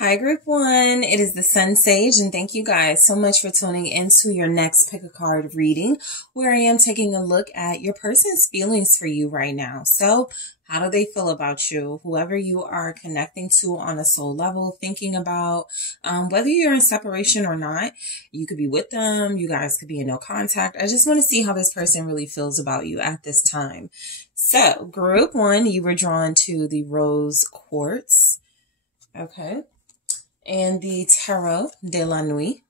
Hi, Group 1. It is the SunSage, and thank you guys so much for tuning into your next Pick a Card reading, where I am taking a look at your person's feelings for you right now. So, how do they feel about you? Whoever you are connecting to on a soul level, thinking about, whether you're in separation or not, you could be with them. You guys could be in no contact. I just want to see how this person really feels about you at this time. So, Group 1, you were drawn to the Rose Quartz. Okay. And the Tarot de la Nuit.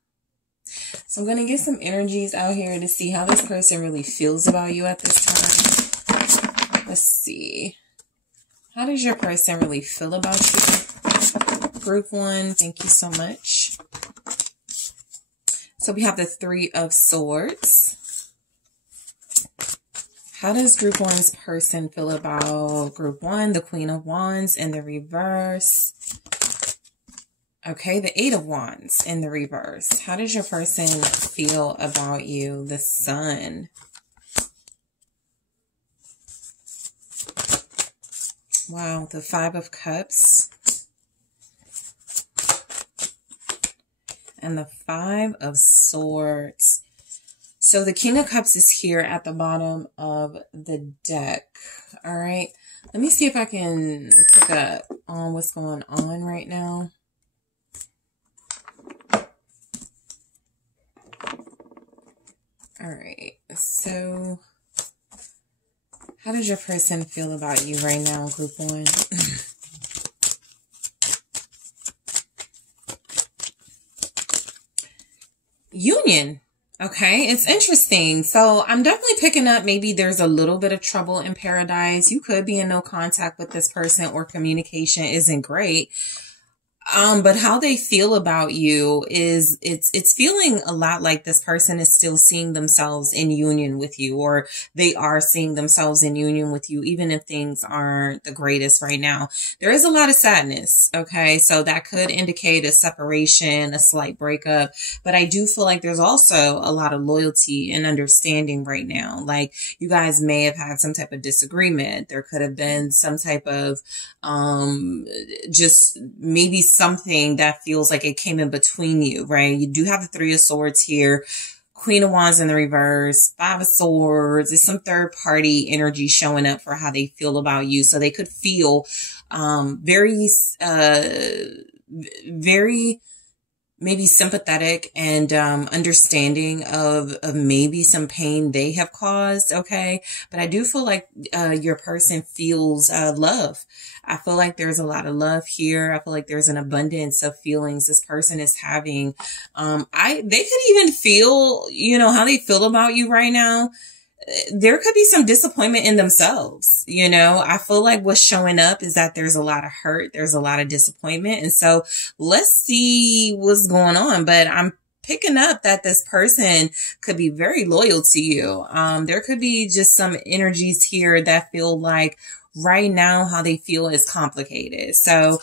So I'm going to get some energies out here to see how this person really feels about you at this time. Let's see. How does your person really feel about you? Group 1, thank you so much. So we have the Three of Swords. How does Group 1's person feel about Group 1? The Queen of Wands in the reverse. Okay, the Eight of Wands in the reverse. How does your person feel about you? The Sun. Wow, the Five of Cups. And the Five of Swords. So the King of Cups is here at the bottom of the deck. All right, let me see if I can pick up on what's going on right now. All right, so how does your person feel about you right now, Group 1? Union. Okay, it's interesting. So I'm definitely picking up maybe there's a little bit of trouble in paradise. You could be in no contact with this person or communication isn't great. But how they feel about you is it's feeling a lot like this person is still seeing themselves in union with you, or they are seeing themselves in union with you, even if things aren't the greatest right now. There is a lot of sadness. Okay. So that could indicate a separation, a slight breakup, but I do feel like there's also a lot of loyalty and understanding right now. Like you guys may have had some type of disagreement. There could have been some type of, just maybe something that feels like it came in between you, right? You do have the Three of Swords here, Queen of Wands in the reverse, Five of Swords. There's some third party energy showing up for how they feel about you. So they could feel, very maybe sympathetic and understanding of maybe some pain they have caused, okay? But I do feel like your person feels love. I feel like there's a lot of love here. I feel like there's an abundance of feelings this person is having. They could even feel, you know, how they feel about you right now. There could be some disappointment in themselves. You know, I feel like what's showing up is that there's a lot of hurt. There's a lot of disappointment. And so let's see what's going on. But I'm picking up that this person could be very loyal to you. There could be just some energies here that feel like right now how they feel is complicated. So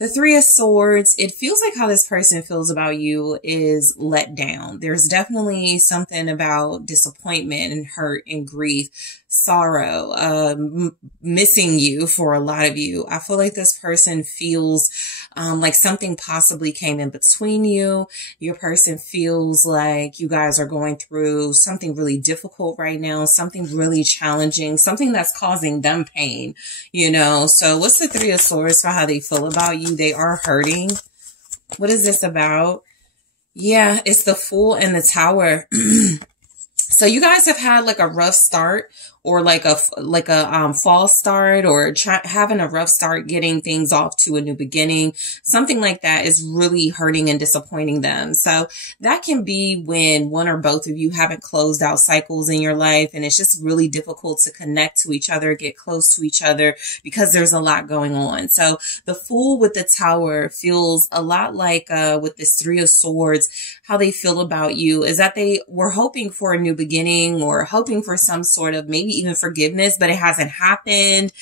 the Three of Swords, it feels like how this person feels about you is let down. There's definitely something about disappointment and hurt and grief, sorrow, missing you for a lot of you. I feel like this person feels like something possibly came in between you. Your person feels like you guys are going through something really difficult right now, something really challenging, something that's causing them pain, you know. So what's the Three of Swords for how they feel about you? They are hurting. What is this about? Yeah, it's the Fool and the Tower. So you guys have had like a rough start, or like a false start, or having a rough start getting things off to a new beginning. Something like that is really hurting and disappointing them. So that can be when one or both of you haven't closed out cycles in your life, and it's just really difficult to connect to each other, get close to each other, because there's a lot going on. So the Fool with the Tower feels a lot like with this Three of Swords, how they feel about you is that they were hoping for a new beginning, or hoping for some sort of maybe even forgiveness, but it hasn't happened.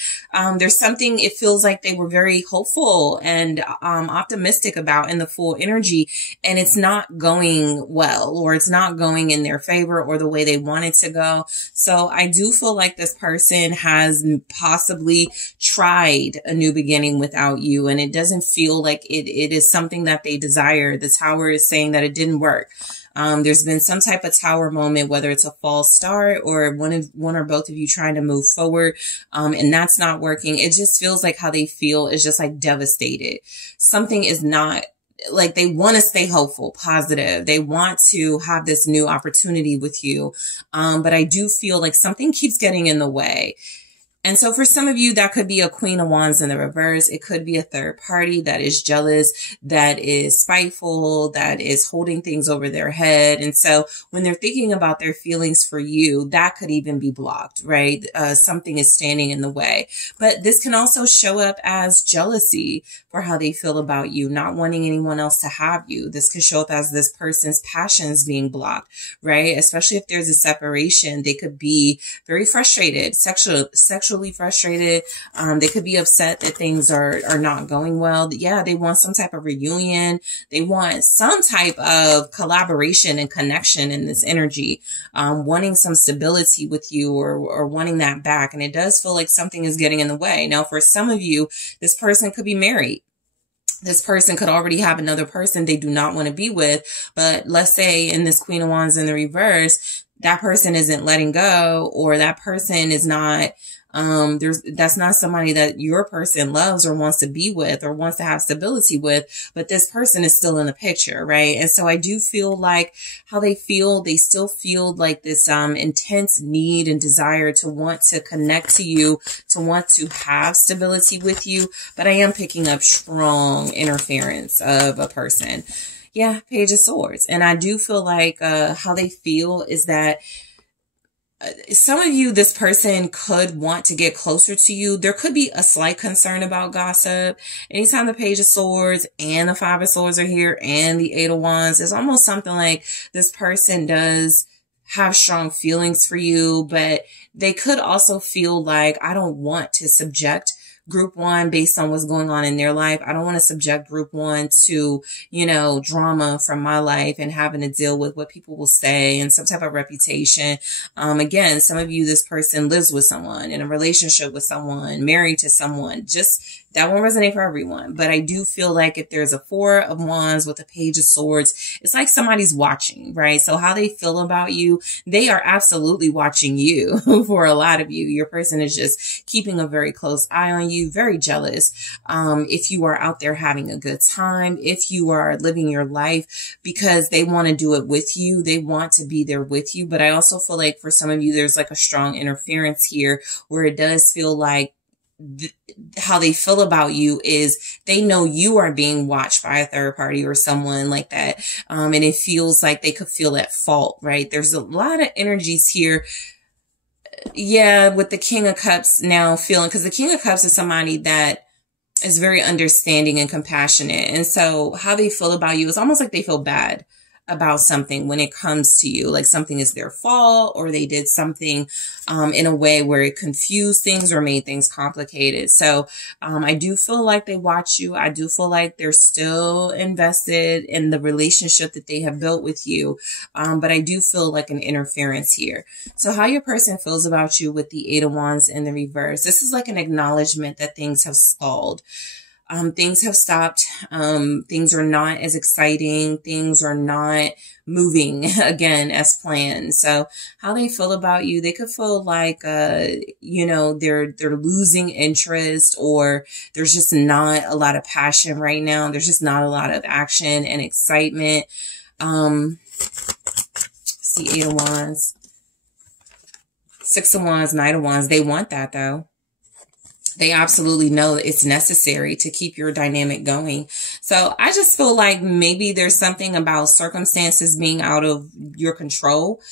There's something it feels like they were very hopeful and optimistic about in the Fool energy, and it's not going well, or it's not going in their favor or the way they want it to go. So I do feel like this person has possibly tried a new beginning without you, and it doesn't feel like it is something that they desire. The Tower is saying that it didn't work. There's been some type of Tower moment, whether it's a false start or one or both of you trying to move forward, and that's not working. It just feels like how they feel is just like devastated. Something is not, like, they want to stay hopeful, positive. They want to have this new opportunity with you. But I do feel like something keeps getting in the way. And so for some of you, that could be a Queen of Wands in the reverse. It could be a third party that is jealous, that is spiteful, that is holding things over their head. And so when they're thinking about their feelings for you, that could even be blocked, right? Something is standing in the way. But this can also show up as jealousy for how they feel about you, not wanting anyone else to have you. This could show up as this person's passions being blocked, right? Especially if there's a separation, they could be very frustrated, sexually frustrated. They could be upset that things are not going well. Yeah, they want some type of reunion. They want some type of collaboration and connection in this energy, wanting some stability with you, or wanting that back. And it does feel like something is getting in the way. Now, for some of you, this person could be married. This person could already have another person they do not want to be with. But let's say in this Queen of Wands in the reverse, that person isn't letting go, or that person is not, that's not somebody that your person loves or wants to be with or wants to have stability with, but this person is still in the picture, right? And so I do feel like how they feel, they still feel like this, intense need and desire to want to connect to you, to want to have stability with you. But I am picking up strong interference of a person. Yeah, Page of Swords. And I do feel like, how they feel is that some of you, this person could want to get closer to you. There could be a slight concern about gossip. Anytime the Page of Swords and the Five of Swords are here and the Eight of Wands, it's almost something like this person does have strong feelings for you, but they could also feel like, I don't want to subject Group 1 based on what's going on in their life. I don't want to subject Group 1 to, drama from my life and having to deal with what people will say and some type of reputation. Again, some of you, this person lives with someone, in a relationship with someone, married to someone. Just that won't resonate for everyone. But I do feel like if there's a Four of Wands with a Page of Swords, it's like somebody's watching, right? So how they feel about you, they are absolutely watching you. For a lot of you, your person is just keeping a very close eye on you, very jealous. If you are out there having a good time, if you are living your life, because they want to do it with you, they want to be there with you. But I also feel like for some of you, there's like a strong interference here where it does feel like how they feel about you is they know you are being watched by a third party or someone like that. And it feels like they could feel at fault, right? There's a lot of energies here. Yeah, with the King of Cups now feeling, because the King of Cups is somebody that is very understanding and compassionate. And so how they feel about you is almost like they feel bad about something when it comes to you, like something is their fault, or they did something in a way where it confused things or made things complicated. So I do feel like they watch you. I do feel like they're still invested in the relationship that they have built with you. But I do feel like an interference here. So how your person feels about you with the Eight of Wands in the reverse, this is like an acknowledgement that things have stalled. Things have stopped. Things are not as exciting. Things are not moving again as planned. So how they feel about you, they could feel like, they're losing interest, or there's just not a lot of passion right now. There's just not a lot of action and excitement. See, Eight of Wands, Six of Wands, Knight of Wands. They want that though. They absolutely know it's necessary to keep your dynamic going. So I just feel like maybe there's something about circumstances being out of your control,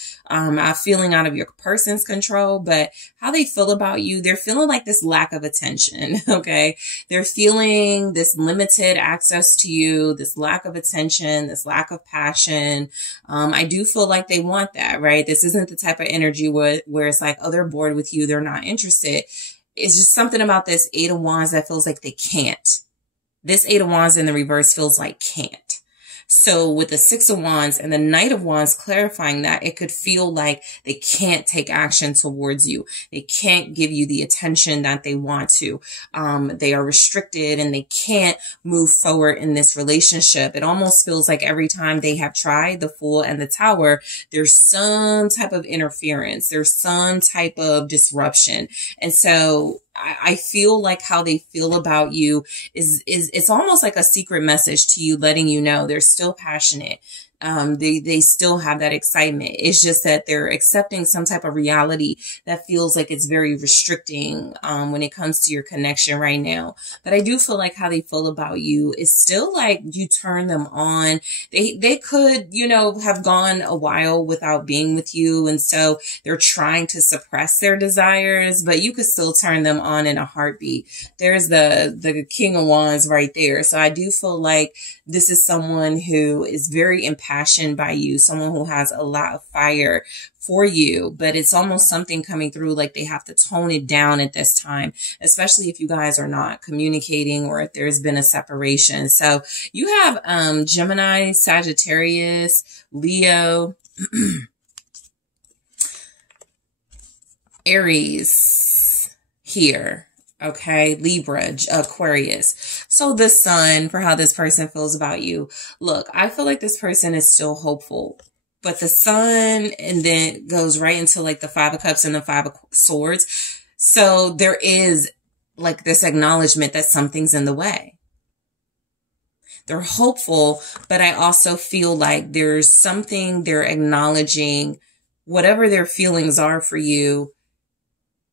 feeling out of your person's control, but how they feel about you, they're feeling like this lack of attention. Okay. They're feeling this limited access to you, this lack of attention, this lack of passion. I do feel like they want that, right? This isn't the type of energy where it's like, oh, they're bored with you, they're not interested. It's just something about this Eight of Wands that feels like they can't. This Eight of Wands in the reverse feels like can't. So with the Six of Wands and the Knight of Wands clarifying that, it could feel like they can't take action towards you. They can't give you the attention that they want to. They are restricted and they can't move forward in this relationship. It almost feels like every time they have tried, the Fool and the Tower, there's some type of interference. There's some type of disruption. And so I feel like how they feel about you is it's almost like a secret message to you, letting you know they're still passionate. They still have that excitement. It's just that they're accepting some type of reality that feels like it's very restricting, when it comes to your connection right now. But I do feel like how they feel about you is still like you turn them on. They could, you know, have gone a while without being with you. And so they're trying to suppress their desires, but you could still turn them on in a heartbeat. There's the King of Wands right there. So I do feel like this is someone who is very impassioned by you, someone who has a lot of fire for you, but it's almost something coming through like they have to tone it down at this time, especially if you guys are not communicating or if there's been a separation. So you have Gemini, Sagittarius, Leo, Aries here. Okay, Libra, Aquarius. So the Sun, for how this person feels about you. Look, I feel like this person is still hopeful, but the Sun and then goes right into like the Five of Cups and the Five of Swords. So there is like this acknowledgement that something's in the way. They're hopeful, but I also feel like there's something they're acknowledging, whatever their feelings are for you.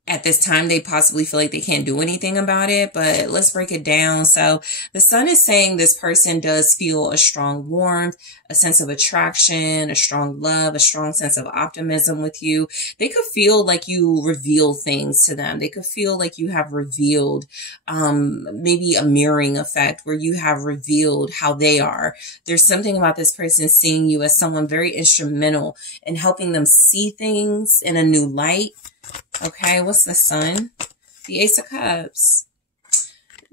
At this time, they possibly feel like they can't do anything about it, but let's break it down. So the Sun is saying this person does feel a strong warmth, a sense of attraction, a strong love, a strong sense of optimism with you. They could feel like you reveal things to them. They could feel like you have revealed, maybe a mirroring effect where you have revealed how they are. There's something about this person seeing you as someone very instrumental in helping them see things in a new light. Okay, what's the Sun? The Ace of Cups.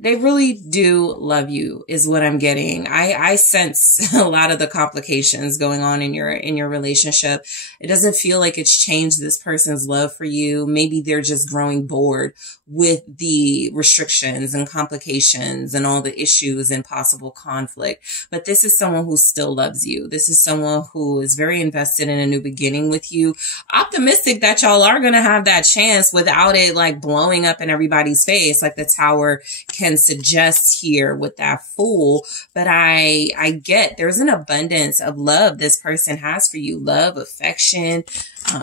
They really do love you is what I'm getting. I sense a lot of the complications going on in your relationship. It doesn't feel like it's changed this person's love for you. Maybe they're just growing bored with the restrictions and complications and all the issues and possible conflict. But this is someone who still loves you. This is someone who is very invested in a new beginning with you. Optimistic that y'all are going to have that chance without it like blowing up in everybody's face like the Tower can suggest here with that Fool. But I get there's an abundance of love this person has for you. Love, affection,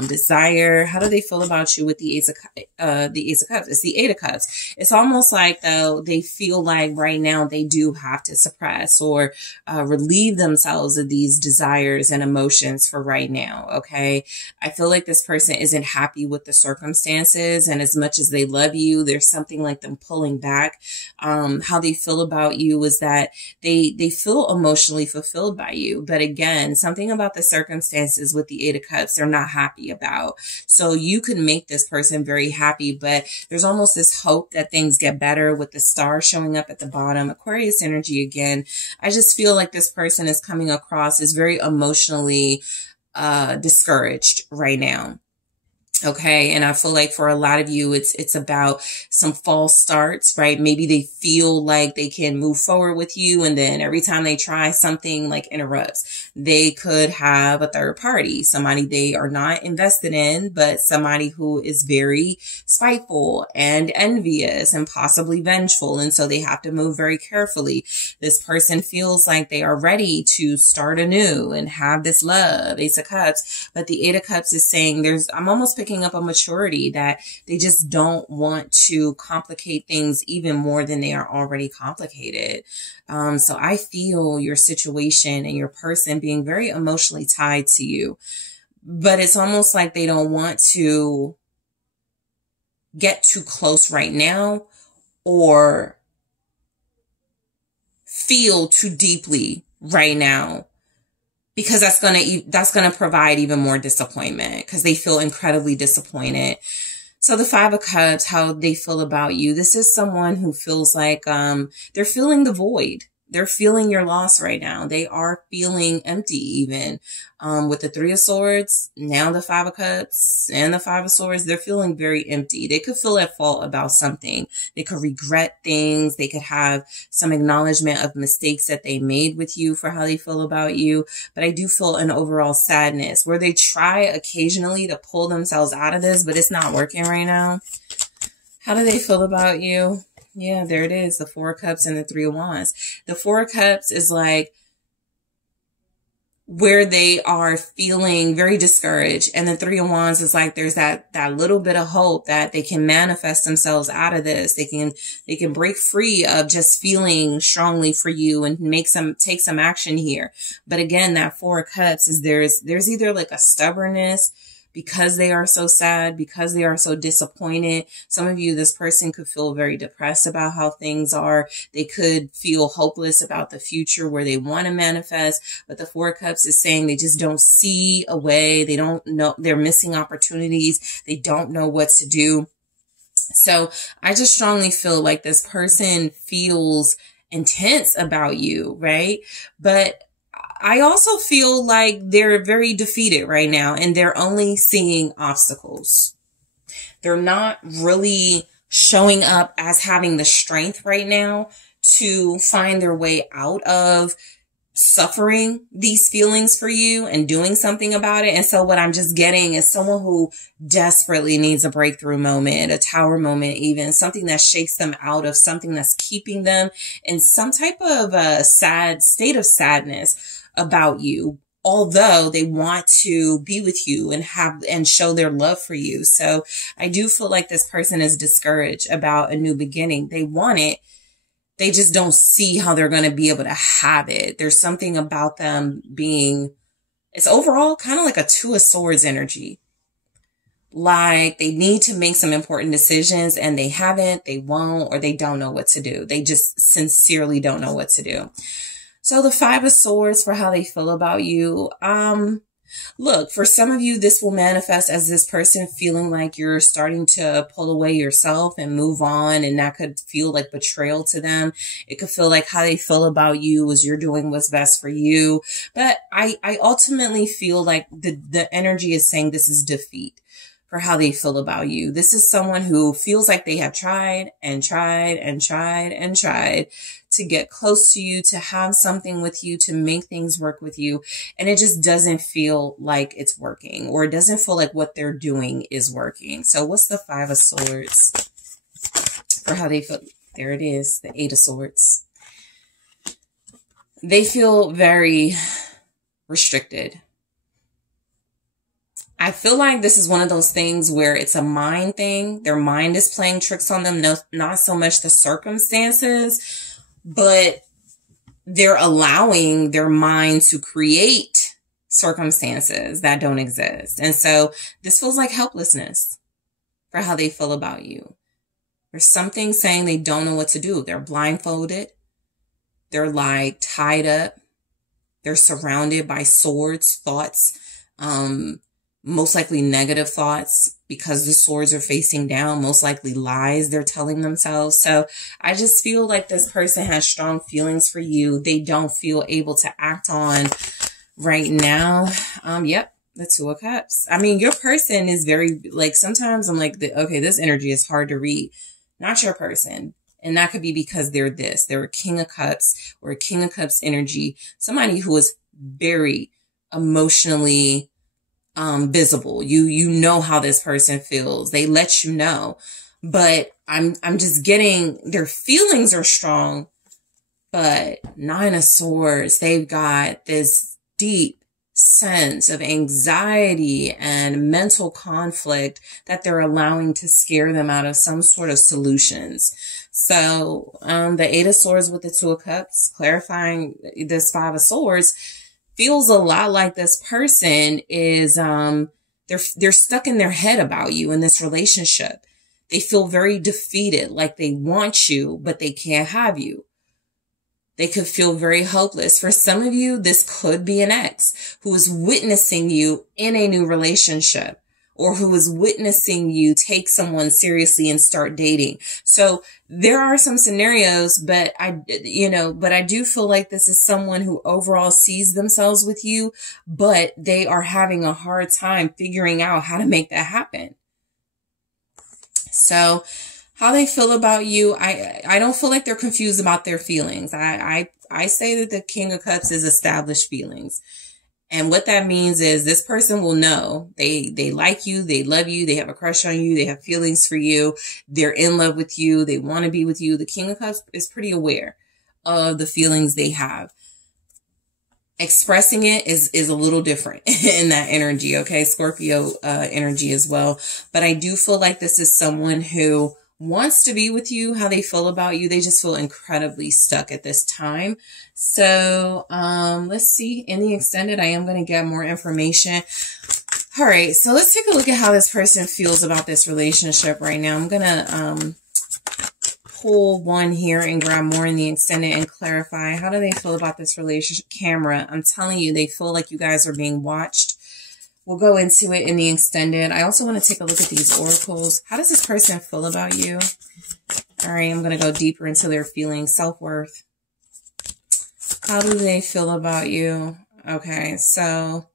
desire. How do they feel about you with the Ace of Cups? It's the Eight of Cups. It's almost like though they feel like right now they do have to suppress or relieve themselves of these desires and emotions for right now. Okay. I feel like this person isn't happy with the circumstances, and as much as they love you, there's something like them pulling back. How they feel about you is that they feel emotionally fulfilled by you. But again, something about the circumstances with the Eight of Cups, they're not happy about. So you can make this person very happy, but there's almost this hope that things get better with the Star showing up at the bottom. Aquarius energy again. I just feel like this person is coming across as very emotionally discouraged right now. Okay. And I feel like for a lot of you, it's about some false starts, right? Maybe they feel like they can move forward with you, and then every time they try something like interrupts. They could have a third party, somebody they are not invested in, but somebody who is very spiteful and envious and possibly vengeful. And so they have to move very carefully. This person feels like they are ready to start anew and have this love, Ace of Cups. But the Eight of Cups is saying I'm almost picking up a maturity that they just don't want to complicate things even more than they are already complicated. So I feel your situation and your person being very emotionally tied to you, but it's almost like they don't want to get too close right now or feel too deeply right now, because that's going to provide even more disappointment because they feel incredibly disappointed. So the Five of Cups, how they feel about you. This is someone who feels like they're filling the void. They're feeling your loss right now. They are feeling empty even. With the Three of Swords, now the Five of Cups and the Five of Swords, they're feeling very empty. They could feel at fault about something. They could regret things. They could have some acknowledgement of mistakes that they made with you for how they feel about you. But I do feel an overall sadness where they try occasionally to pull themselves out of this, but it's not working right now. How do they feel about you? Yeah, there it is. The Four of Cups and the Three of Wands. The Four of Cups is like where they are feeling very discouraged. And the Three of Wands is like there's that little bit of hope that they can manifest themselves out of this. They can break free of just feeling strongly for you and take some action here. But again, that Four of Cups is there's either like a stubbornness because they are so sad, because they are so disappointed. Some of you, this person could feel very depressed about how things are. They could feel hopeless about the future where they want to manifest. But the Four of Cups is saying they just don't see a way. They don't know. They're missing opportunities. They don't know what to do. So I just strongly feel like this person feels intense about you, right? But I also feel like they're very defeated right now and they're only seeing obstacles. They're not really showing up as having the strength right now to find their way out of suffering these feelings for you and doing something about it. And so what I'm just getting is someone who desperately needs a breakthrough moment, a tower moment, even something that shakes them out of something that's keeping them in some type of sad state of sadness about you, although they want to be with you and show their love for you. So I do feel like this person is discouraged about a new beginning. They want it. They just don't see how they're going to be able to have it. There's something about them it's overall kind of like a Two of Swords energy. Like they need to make some important decisions and they haven't, they won't, or they don't know what to do. They just sincerely don't know what to do. So the Five of Swords for how they feel about you. Look, for some of you, this will manifest as this person feeling like you're starting to pull away yourself and move on. And that could feel like betrayal to them. It could feel like how they feel about you is you're doing what's best for you. But I ultimately feel like the energy is saying this is defeat for how they feel about you. This is someone who feels like they have tried and tried and tried and tried to get close to you, to have something with you, to make things work with you. And it just doesn't feel like it's working, or it doesn't feel like what they're doing is working. So what's the Five of Swords for how they feel? There it is, the Eight of Swords. They feel very restricted. I feel like this is one of those things where it's a mind thing. Their mind is playing tricks on them. No, not so much the circumstances, but they're allowing their mind to create circumstances that don't exist. And so this feels like helplessness for how they feel about you. There's something saying they don't know what to do. They're blindfolded. They're like tied up. They're surrounded by swords, thoughts, most likely negative thoughts because the swords are facing down, most likely lies they're telling themselves. So I just feel like this person has strong feelings for you. They don't feel able to act on right now. Yep. The Two of Cups. I mean, your person is very, like, sometimes I'm like, okay, this energy is hard to read. Not your person. And that could be because they're a King of Cups or a King of Cups energy. Somebody who is very emotionally visible. You know how this person feels. They let you know. But I'm just getting their feelings are strong, but Nine of Swords, they've got this deep sense of anxiety and mental conflict that they're allowing to scare them out of some sort of solutions. So the Eight of Swords with the Two of Cups, clarifying this Five of Swords, feels a lot like this person is, they're stuck in their head about you in this relationship. They feel very defeated, like they want you, but they can't have you. They could feel very hopeless. For some of you, this could be an ex who is witnessing you in a new relationship or who is witnessing you take someone seriously and start dating. So there are some scenarios, but I do feel like this is someone who overall sees themselves with you, but they are having a hard time figuring out how to make that happen. So how they feel about you, I don't feel like they're confused about their feelings. I say that the King of Cups is established feelings. And what that means is this person will know they like you, they love you, they have a crush on you, they have feelings for you, they're in love with you, they want to be with you. The King of Cups is pretty aware of the feelings they have. Expressing it is a little different in that energy, okay? Scorpio energy as well. But I do feel like this is someone who wants to be with you. How they feel about you, they just feel incredibly stuck at this time. So let's see. In the extended, I am going to get more information. All right, so let's take a look at how this person feels about this relationship right now. I'm going to pull one here and grab more in the extended and clarify. How do they feel about this relationship? Camera, I'm telling you, they feel like you guys are being watched. We'll go into it in the extended. I also want to take a look at these oracles. How does this person feel about you? All right, I'm going to go deeper into their feelings. Self-worth. How do they feel about you? Okay, so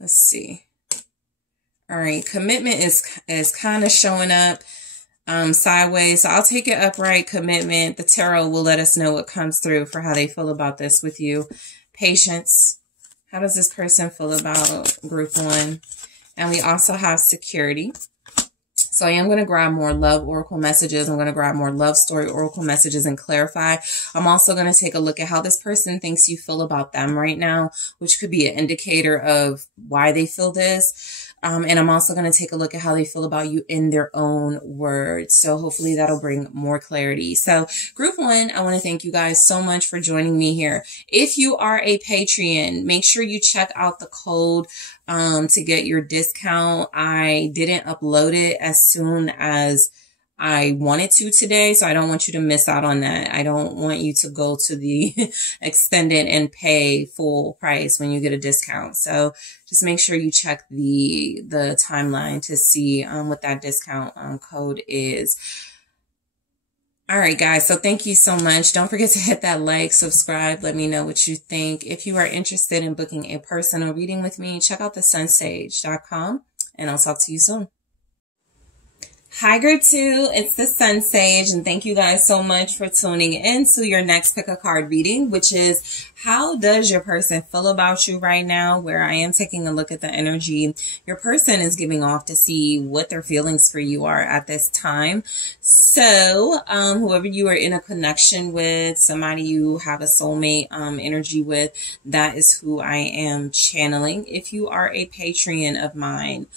let's see. All right, commitment is kind of showing up sideways. So I'll take it upright. Commitment. The tarot will let us know what comes through for how they feel about this with you. Patience. How does this person feel about group one? And we also have security. So I am going to grab more love oracle messages. I'm going to grab more love story oracle messages and clarify. I'm also going to take a look at how this person thinks you feel about them right now, which could be an indicator of why they feel this. And I'm also going to take a look at how they feel about you in their own words. So hopefully that'll bring more clarity. So group one, I want to thank you guys so much for joining me here. If you are a Patreon, make sure you check out the code to get your discount. I didn't upload it as soon as I wanted to today, so I don't want you to miss out on that. I don't want you to go to the extended and pay full price when you get a discount. So just make sure you check the timeline to see what that discount code is. All right, guys. So thank you so much. Don't forget to hit that like, subscribe. Let me know what you think. If you are interested in booking a personal reading with me, check out TheSunSage.com, and I'll talk to you soon. Hi, group two. It's the SunSage, and thank you guys so much for tuning in to your next pick a card reading, which is how does your person feel about you right now, where I am taking a look at the energy your person is giving off to see what their feelings for you are at this time. So whoever you are in a connection with, somebody you have a soulmate energy with, that is who I am channeling. If you are a Patreon of mine,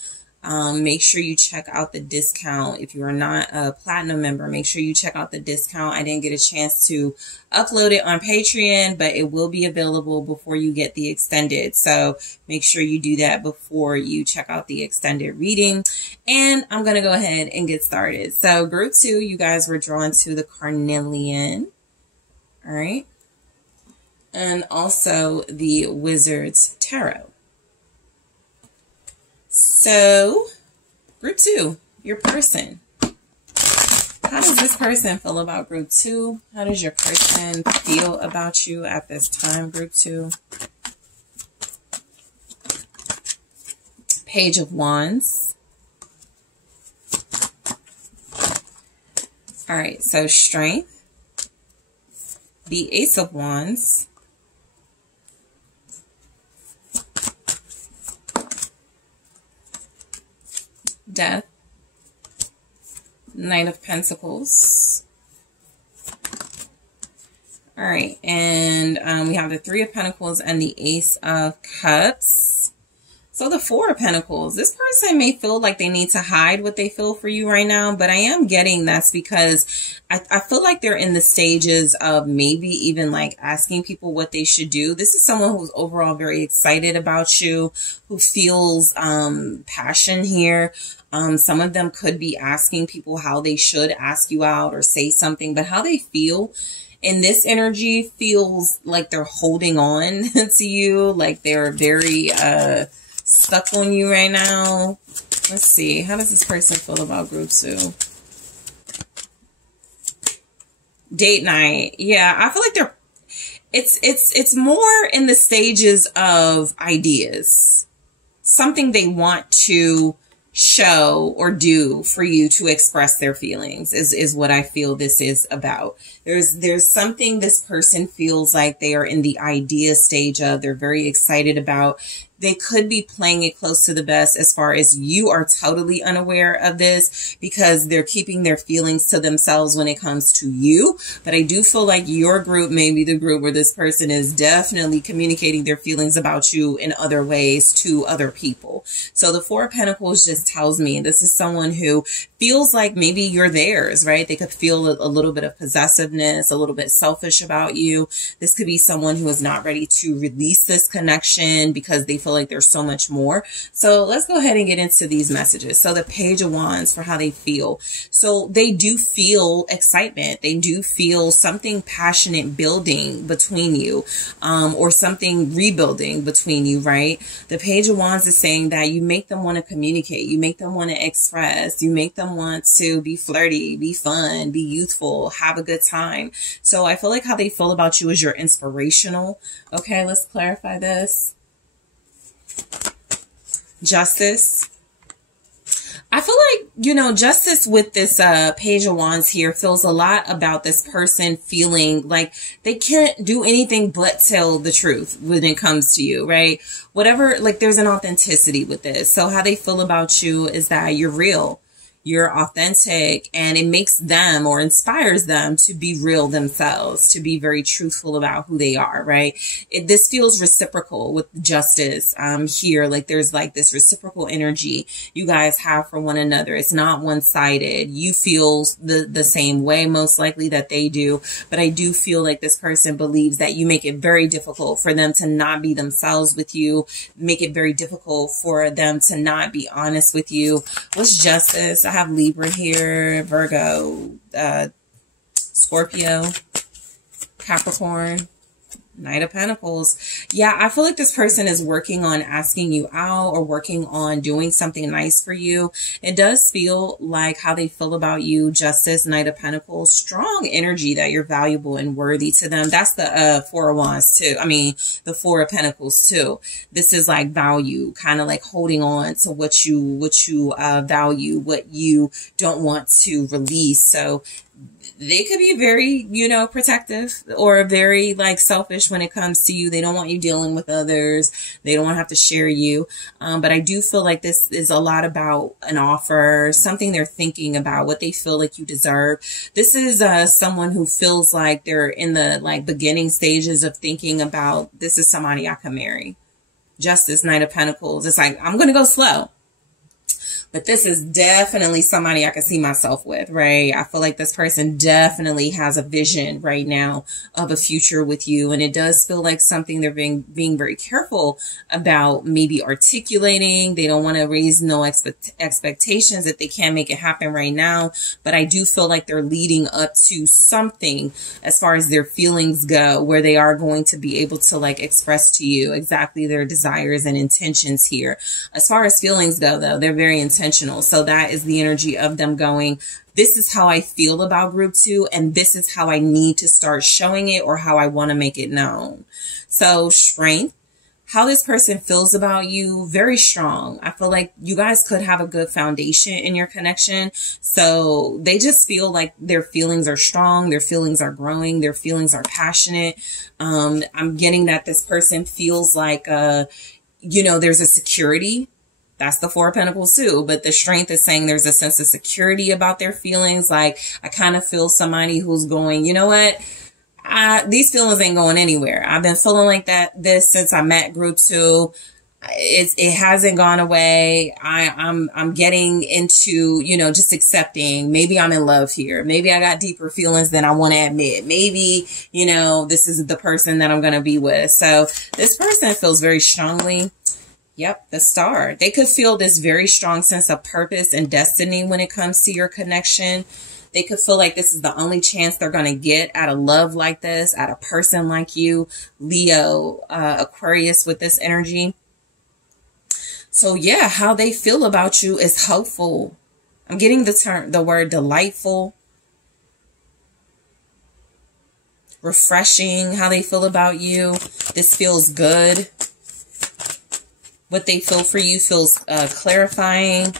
make sure you check out the discount. If you are not a platinum member, make sure you check out the discount. I didn't get a chance to upload it on Patreon, but it will be available before you get the extended. So make sure you do that before you check out the extended reading. And I'm going to go ahead and get started. So group two, you guys were drawn to the Carnelian. All right. And also the Wizard's Tarot. So, group two, your person. How does this person feel about group two? How does your person feel about you at this time, group two? Page of Wands. All right, so strength. The Ace of Wands. Death, Knight of Pentacles. All right, and we have the Three of Pentacles and the Ace of Cups. So the Four of Pentacles, this person may feel like they need to hide what they feel for you right now, but I am getting that's because I feel like they're in the stages of maybe even like asking people what they should do. This is someone who's overall very excited about you, who feels passion here. Some of them could be asking people how they should ask you out or say something, but how they feel in this energy feels like they're holding on to you, like they're very stuck on you right now. Let's see. How does this person feel about group 2? Date night. Yeah, I feel like it's more in the stages of ideas. Something they want to show or do for you to express their feelings is what I feel this is about. There's something this person feels like they are in the idea stage of. They're very excited about. They could be playing it close to the vest as far as you are totally unaware of this because they're keeping their feelings to themselves when it comes to you. But I do feel like your group may be the group where this person is definitely communicating their feelings about you in other ways to other people. So the Four of Pentacles just tells me this is someone who feels like maybe you're theirs, right? They could feel a little bit of possessiveness, a little bit selfish about you. This could be someone who is not ready to release this connection because they feel like there's so much more. So let's go ahead and get into these messages. So the Page of Wands for how they feel. So they do feel excitement. They do feel something passionate building between you, or something rebuilding between you, right? The Page of Wands is saying that you make them want to communicate. You make them want to express. You make them want to be flirty, be fun, be youthful, have a good time. So I feel like how they feel about you is you're inspirational. Okay, let's clarify this. Justice. I feel like, you know, justice with this Page of Wands here feels a lot about this person feeling like they can't do anything but tell the truth when it comes to you, right? Whatever, like there's an authenticity with this. So how they feel about you is that you're real. You're authentic, and it makes them or inspires them to be real themselves, to be very truthful about who they are, right? This feels reciprocal with justice here. Like there's like this reciprocal energy you guys have for one another. It's not one-sided. You feel the same way most likely that they do, but I do feel like this person believes that you make it very difficult for them to not be themselves with you, make it very difficult for them to not be honest with you. What's justice? I have Libra here, Virgo, Scorpio, Capricorn, Knight of Pentacles. Yeah, I feel like this person is working on asking you out or working on doing something nice for you. It does feel like how they feel about you, Justice, Knight of Pentacles, strong energy that you're valuable and worthy to them. That's the Four of Wands too. I mean, the Four of Pentacles too. This is like value, kind of like holding on to what you value, what you don't want to release. So they could be very, you know, protective or very like selfish when it comes to you. They don't want you dealing with others. They don't want to have to share you. But I do feel like this is a lot about an offer, something they're thinking about, what they feel like you deserve. This is someone who feels like they're in the like beginning stages of thinking about, this is somebody I can marry. Justice, Knight of Pentacles. It's like, I'm going to go slow. But this is definitely somebody I can see myself with, right? I feel like this person definitely has a vision right now of a future with you. And it does feel like something they're being very careful about, maybe articulating. They don't want to raise no expectations that they can't make it happen right now. But I do feel like they're leading up to something as far as their feelings go, where they are going to be able to like express to you exactly their desires and intentions here. As far as feelings go, though, they're very intentional. So that is the energy of them going, this is how I feel about group 2, and this is how I need to start showing it or how I want to make it known. So strength, how this person feels about you, very strong. I feel like you guys could have a good foundation in your connection. So they just feel like their feelings are strong. Their feelings are growing. Their feelings are passionate. I'm getting that this person feels like, you know, there's a security. That's the Four of Pentacles too. But the strength is saying there's a sense of security about their feelings. Like I kind of feel somebody who's going, you know what? These feelings ain't going anywhere. I've been feeling like this since I met group 2. It hasn't gone away. I'm getting into, you know, just accepting. Maybe I'm in love here. Maybe I got deeper feelings than I want to admit. Maybe, you know, this is the person that I'm going to be with. So this person feels very strongly. Yep, the Star. They could feel this very strong sense of purpose and destiny when it comes to your connection. They could feel like this is the only chance they're going to get at a love like this, at a person like you. Leo, Aquarius with this energy. So So yeah, how they feel about you is hopeful. I'm getting the word delightful, refreshing, how they feel about you. This feels good. What they feel for you feels clarifying.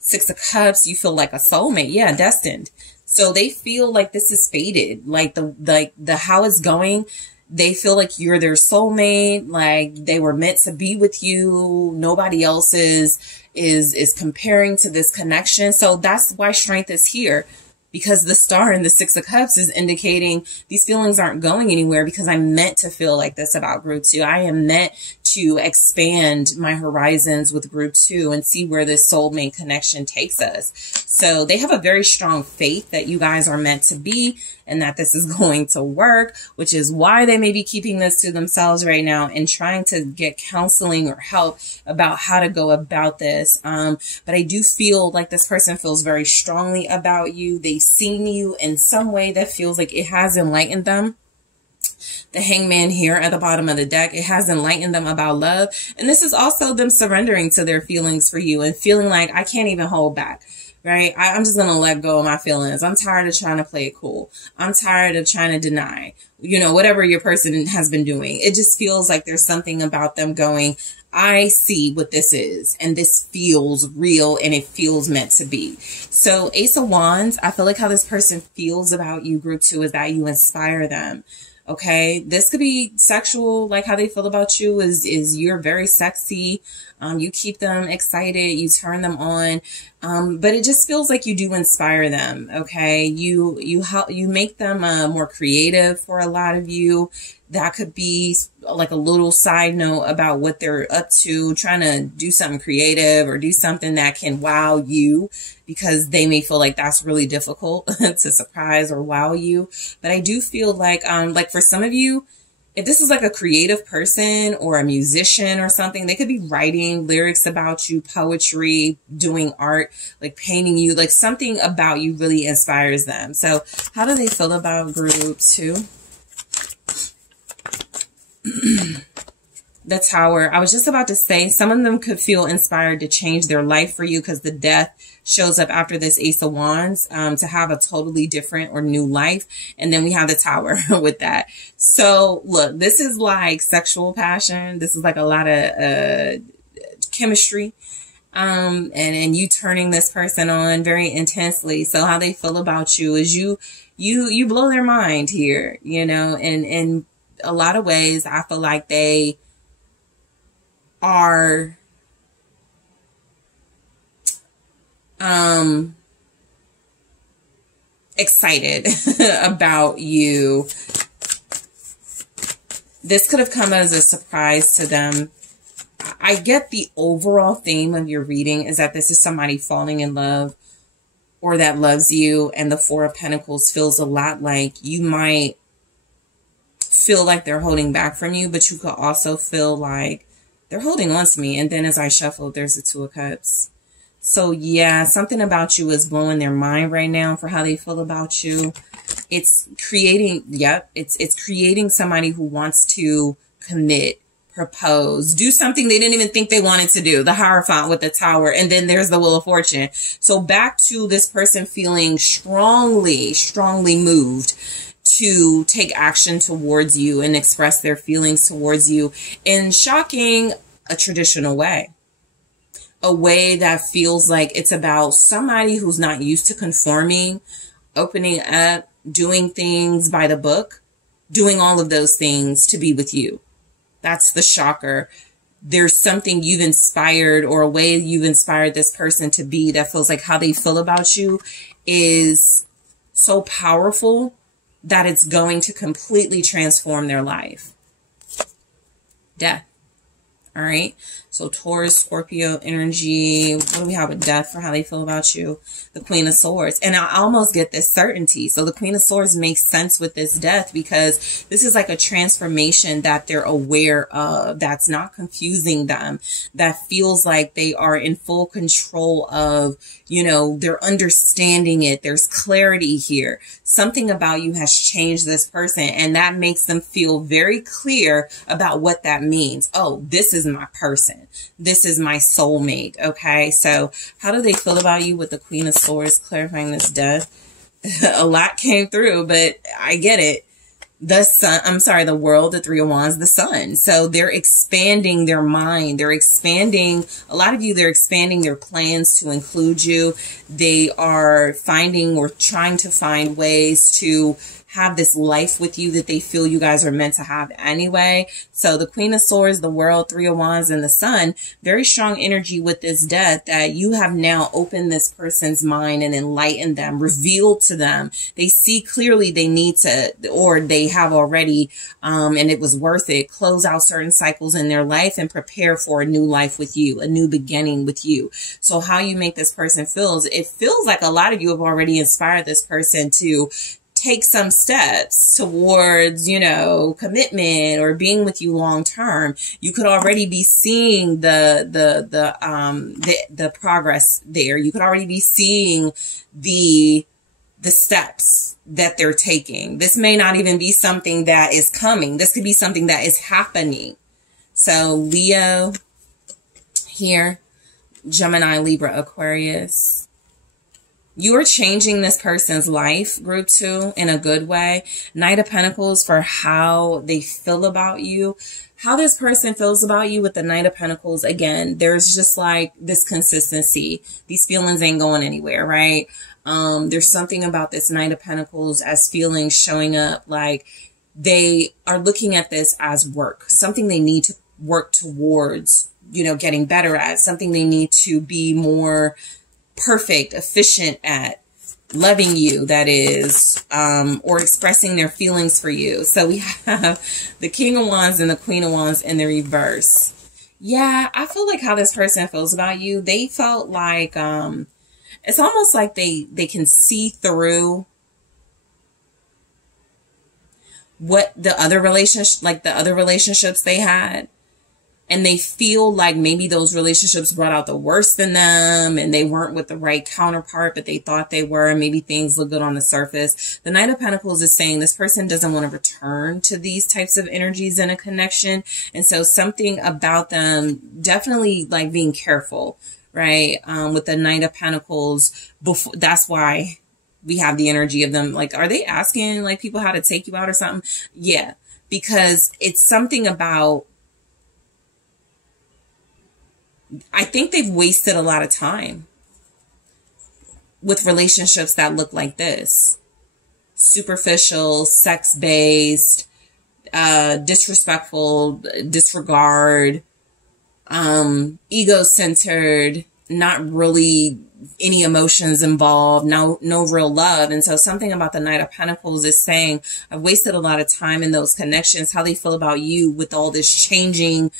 6 of Cups, you feel like a soulmate. Yeah, destined. So they feel like this is fated. Like the how it's going, they feel like you're their soulmate, like they were meant to be with you. Nobody else is comparing to this connection. So that's why strength is here, because the star in the 6 of Cups is indicating these feelings aren't going anywhere, because I'm meant to feel like this about group 2. I am meant to expand my horizons with group 2 and see where this soulmate connection takes us. So they have a very strong faith that you guys are meant to be and that this is going to work, which is why they may be keeping this to themselves right now and trying to get counseling or help about how to go about this. But I do feel like this person feels very strongly about you. They've seen you in some way that feels like it has enlightened them. The Hangman here at the bottom of the deck, it has enlightened them about love. And this is also them surrendering to their feelings for you and feeling like I can't even hold back, right? I'm just going to let go of my feelings. I'm tired of trying to play it cool. I'm tired of trying to deny, you know, whatever your person has been doing. It just feels like there's something about them going, I see what this is, and this feels real, and it feels meant to be. So Ace of Wands, I feel like how this person feels about you, group 2, is that you inspire them. Okay, this could be sexual, like how they feel about you is you're very sexy. You keep them excited, you turn them on. But it just feels like you do inspire them. Okay, you make them more creative for a lot of you. That could be like a little side note about what they're up to, trying to do something creative or do something that can wow you, because they may feel like that's really difficult to surprise or wow you. But I do feel like for some of you, if this is like a creative person or a musician or something, they could be writing lyrics about you, poetry, doing art, like painting you, like something about you really inspires them. So how do they feel about group 2? The Tower. I was just about to say, some of them could feel inspired to change their life for you, because the Death shows up after this Ace of Wands, to have a totally different or new life. And then we have the Tower with that. So look, this is like sexual passion. This is like a lot of chemistry. And you turning this person on very intensely. So how they feel about you is you blow their mind here, you know, and in a lot of ways, I feel like they are excited about you. This could have come as a surprise to them. I get the overall theme of your reading is that this is somebody falling in love or that loves you, and the Four of Pentacles feels a lot like you might feel like they're holding back from you, but you could also feel like they're holding on to me. And then as I shuffle, there's the Two of Cups. So yeah, something about you is blowing their mind right now for how they feel about you. It's creating, it's creating somebody who wants to commit, propose, do something they didn't even think they wanted to do. The Hierophant with the Tower. And then there's the Wheel of Fortune. So back to this person feeling strongly moved to take action towards you and express their feelings towards you in shocking, a traditional way. A way that feels like it's about somebody who's not used to conforming, opening up, doing things by the book, doing all of those things to be with you. That's the shocker. There's something you've inspired, or a way you've inspired this person to be, that feels like how they feel about you is so powerful that it's going to completely transform their life. Death. All right. So Taurus, Scorpio energy. What do we have with Death for how they feel about you? The Queen of Swords. And I almost get this certainty. So the Queen of Swords makes sense with this Death, because this is like a transformation that they're aware of, that's not confusing them, that feels like they are in full control of, you know, they're understanding it. There's clarity here. Something about you has changed this person, and that makes them feel very clear about what that means. Oh, this is my person. This is my soulmate. Okay. So how do they feel about you with the Queen of Swords clarifying this death? A lot came through, but I get it. The sun, I'm sorry, the world, the Three of Wands, the sun. So they're expanding their mind. They're expanding, a lot of you, they're expanding their plans to include you. They are finding or trying to find ways to have this life with you that they feel you guys are meant to have anyway. So the Queen of Swords, the world, Three of Wands, and the sun, very strong energy with this death that you have now opened this person's mind and enlightened them, revealed to them. They see clearly they need to, or they have already, and it was worth it, close out certain cycles in their life and prepare for a new life with you, a new beginning with you. So how you make this person feel, it feels like a lot of you have already inspired this person to take some steps towards, you know, commitment or being with you long term. You could already be seeing the progress there. You could already be seeing the steps that they're taking. This may not even be something that is coming. This could be something that is happening. So Leo here, Gemini, Libra, Aquarius. You are changing this person's life, group 2, in a good way. Knight of Pentacles for how they feel about you. How this person feels about you with the Knight of Pentacles, again, there's just like this consistency. These feelings ain't going anywhere, right? There's something about this Knight of Pentacles as feelings showing up like they are looking at this as work, something they need to work towards, you know, getting better at, something they need to be more perfect, efficient at, loving you, that is, or expressing their feelings for you. So we have the King of Wands and the Queen of Wands in the reverse. Yeah, I feel like how this person feels about you, they felt like, it's almost like they can see through what the other relationship, like the other relationships they had. And they feel like maybe those relationships brought out the worst in them and they weren't with the right counterpart, but they thought they were. And maybe things look good on the surface. The Knight of Pentacles is saying this person doesn't want to return to these types of energies in a connection. And so something about them, definitely like being careful, right? With the Knight of Pentacles, before, that's why we have the energy of them. Like, are they asking like people how to take you out or something? Yeah, because it's something about, I think they've wasted a lot of time with relationships that look like this. Superficial, sex-based, disrespectful, disregard, ego-centered, not really any emotions involved, no real love. And so something about the Knight of Pentacles is saying, I've wasted a lot of time in those connections, how they feel about you with all this changing,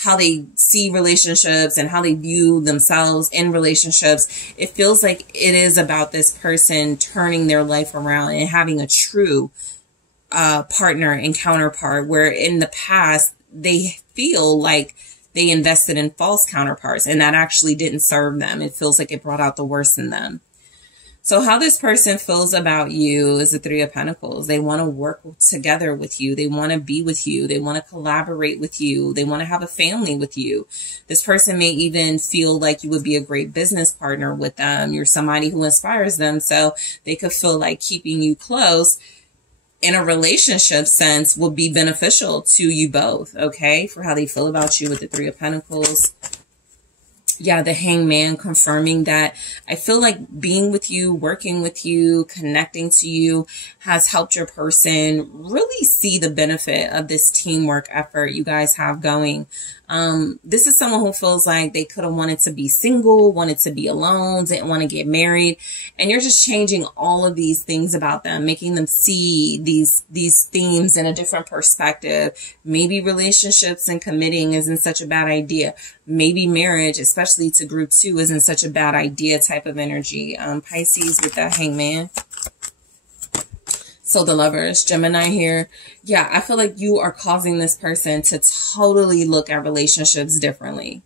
how they see relationships and how they view themselves in relationships. It feels like it is about this person turning their life around and having a true partner and counterpart, where in the past they feel like they invested in false counterparts and that actually didn't serve them. It feels like it brought out the worst in them. So how this person feels about you is the Three of Pentacles. They want to work together with you. They want to be with you. They want to collaborate with you. They want to have a family with you. This person may even feel like you would be a great business partner with them. You're somebody who inspires them. So they could feel like keeping you close in a relationship sense would be beneficial to you both. Okay. For how they feel about you with the Three of Pentacles. Yeah, the Hangman, confirming that I feel like being with you, working with you, connecting to you has helped your person really see the benefit of this teamwork effort you guys have going. This is someone who feels like they could have wanted to be single, wanted to be alone, didn't want to get married. And you're just changing all of these things about them, making them see these themes in a different perspective. Maybe relationships and committing isn't such a bad idea. Maybe marriage, especially to group 2, isn't such a bad idea type of energy. Pisces with that Hangman. So the Lovers, Gemini here. Yeah, I feel like you are causing this person to totally look at relationships differently.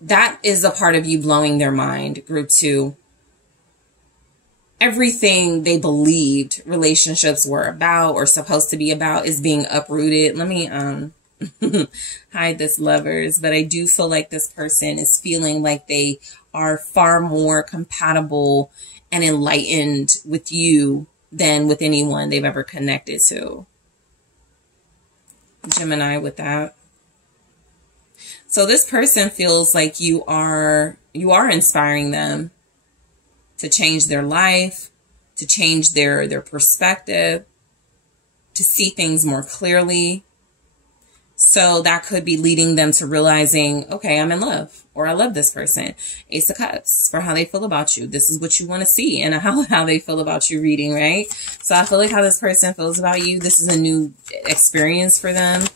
That is a part of you blowing their mind, group 2. Everything they believed relationships were about or supposed to be about is being uprooted. Let me Hi, this lovers. But I do feel like this person is feeling like they are far more compatible and enlightened with you than with anyone they've ever connected to. Gemini with that. So this person feels like you are inspiring them to change their life, to change their perspective, to see things more clearly. So that could be leading them to realizing, okay, I'm in love, or I love this person. Ace of Cups for how they feel about you. This is what you want to see, and how they feel about you reading, right? So I feel like how this person feels about you, this is a new experience for them.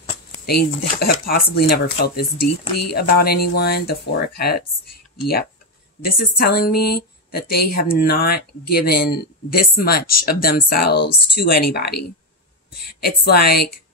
They have possibly never felt this deeply about anyone. The Four of Cups. Yep. This is telling me that they have not given this much of themselves to anybody. It's like